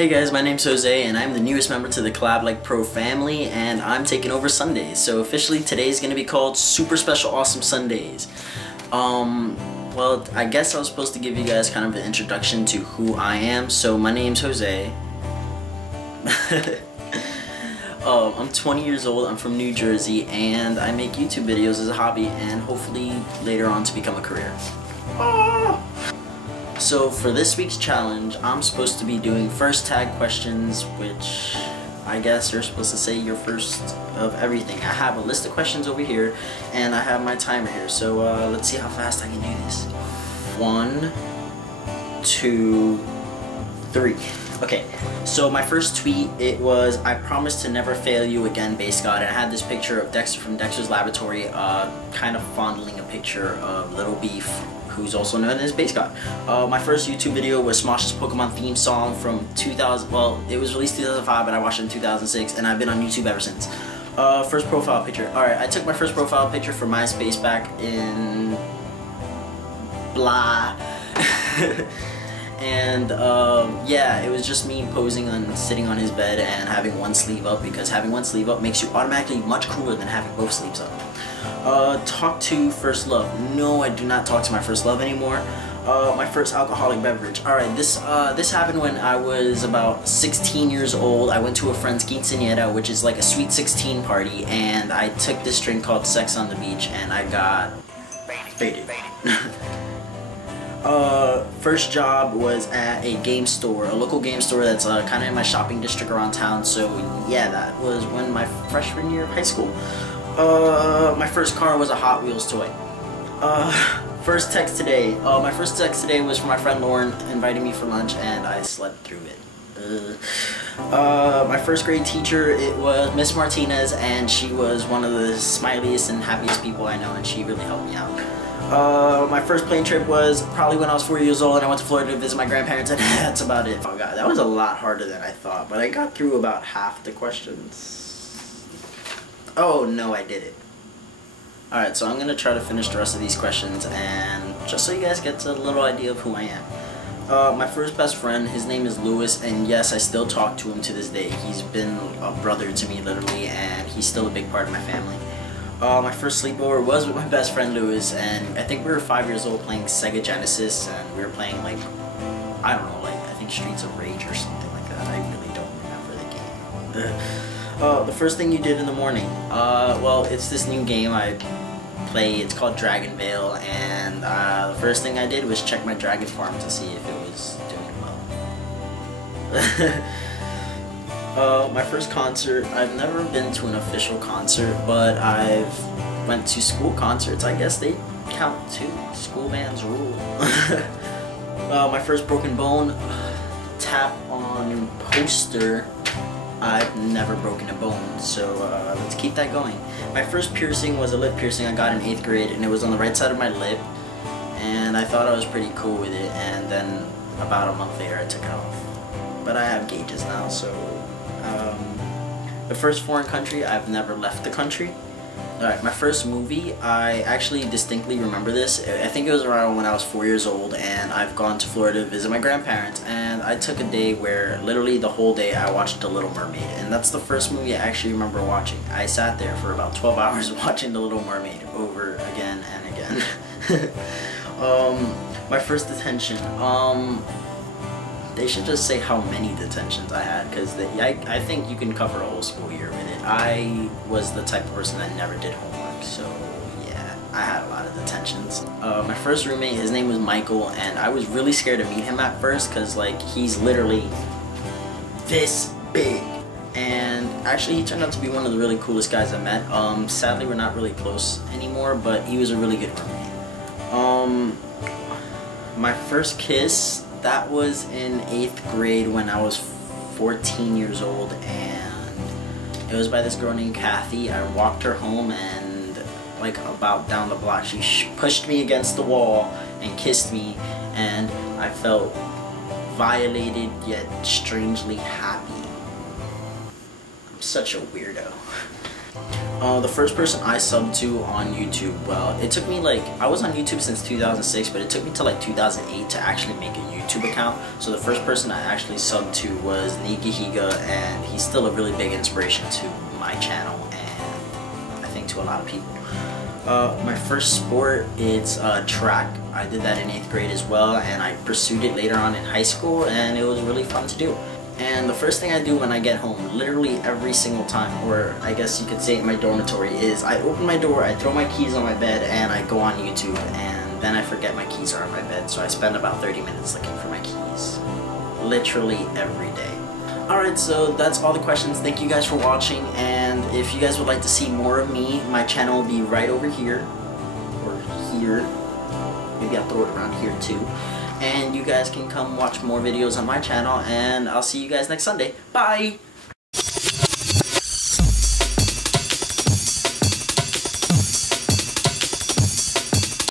Hey guys, my name's Jose and I'm the newest member to the Collab Like Pro family and I'm taking over Sundays. So officially today's gonna be called Super Special Awesome Sundays. Well, I guess I was supposed to give you guys kind of an introduction to who I am. So my name's Jose. I'm 20 years old, I'm from New Jersey, and I make YouTube videos as a hobby and hopefully later on to become a career. So for this week's challenge, I'm supposed to be doing first tag questions, which I guess you're supposed to say your first of everything. I have a list of questions over here and I have my timer here, so let's see how fast I can do this. 1, 2, 3. Okay, so my first tweet, it was, "I promise to never fail you again, Base God," and I had this picture of Dexter from Dexter's Laboratory, kind of fondling a picture of Little Beef, who's also known as Base God. My first YouTube video was Smosh's Pokemon theme song from 2000, well, it was released 2005, but I watched it in 2006, and I've been on YouTube ever since. First profile picture. Alright, I took my first profile picture for MySpace back in blah. And yeah, it was just me posing on sitting on his bed and having one sleeve up, because having one sleeve up makes you automatically much cooler than having both sleeves up. Talk to first love. No, I do not talk to my first love anymore. My first alcoholic beverage. Alright, this happened when I was about 16 years old. I went to a friend's quinceañera, which is like a sweet 16 party, and I took this drink called Sex on the Beach, and I got faded. First job was at a game store, a local game store that's kind of in my shopping district around town. So yeah, that was when my freshman year of high school. My first car was a Hot Wheels toy. First text today. My first text today was from my friend Lauren inviting me for lunch, and I slept through it. My first grade teacher, it was Miss Martinez, and she was one of the smiliest and happiest people I know, and she really helped me out. My first plane trip was probably when I was 4 years old and I went to Florida to visit my grandparents, and that's about it. Oh god, that was a lot harder than I thought, but I got through about half the questions. Oh no, I did it. Alright, so I'm going to try to finish the rest of these questions, and just so you guys get a little idea of who I am. My first best friend, his name is Lewis, and yes, I still talk to him to this day. He's been a brother to me, literally, and he's still a big part of my family. My first sleepover was with my best friend Lewis, and I think we were 5 years old playing Sega Genesis, and we were playing like, I don't know, like I think Streets of Rage or something like that. I really don't remember the game. The first thing you did in the morning. Well, it's this new game I play. It's called Dragon Veil, and the first thing I did was check my dragon farm to see if it was doing well. My first concert, I've never been to an official concert, but I've went to school concerts. I guess they count too. School bands rule. My first broken bone, tap on poster. I've never broken a bone, so let's keep that going. My first piercing was a lip piercing I got in 8th grade, and it was on the right side of my lip, and I thought I was pretty cool with it, and then about a month later I took it off. But I have gauges now, so the first foreign country, I've never left the country. Alright, my first movie, I actually distinctly remember this. I think it was around when I was 4 years old, and I've gone to Florida to visit my grandparents, and I took a day where literally the whole day I watched The Little Mermaid, and that's the first movie I actually remember watching. I sat there for about 12 hours watching The Little Mermaid over again and again. My first detention, they should just say how many detentions I had, because I think you can cover a whole school year with it. I was the type of person that never did homework, so yeah, I had a lot of detentions. My first roommate, his name was Michael, and I was really scared to meet him at first, because like he's literally this big. And actually he turned out to be one of the really coolest guys I met. Sadly we're not really close anymore, but he was a really good roommate. My first kiss, that was in 8th grade when I was 14 years old, and it was by this girl named Kathy. I walked her home, and like about down the block she pushed me against the wall and kissed me, and I felt violated yet strangely happy. I'm such a weirdo. The first person I subbed to on YouTube, well, it took me like, I was on YouTube since 2006, but it took me to like 2008 to actually make a YouTube YouTube account. So the first person I actually subbed to was Nigahiga, and he's still a really big inspiration to my channel and I think to a lot of people. My first sport, it's track. I did that in 8th grade as well, and I pursued it later on in high school, and it was really fun to do. And the first thing I do when I get home, literally every single time, or I guess you could say in my dormitory, is I open my door, I throw my keys on my bed, and I go on YouTube, and then I forget my keys are on my bed, so I spend about 30 minutes looking for my keys. Literally every day. Alright, so that's all the questions. Thank you guys for watching, and if you guys would like to see more of me, my channel will be right over here, or here. Maybe I'll throw it around here too. And you guys can come watch more videos on my channel, and I'll see you guys next Sunday. Bye!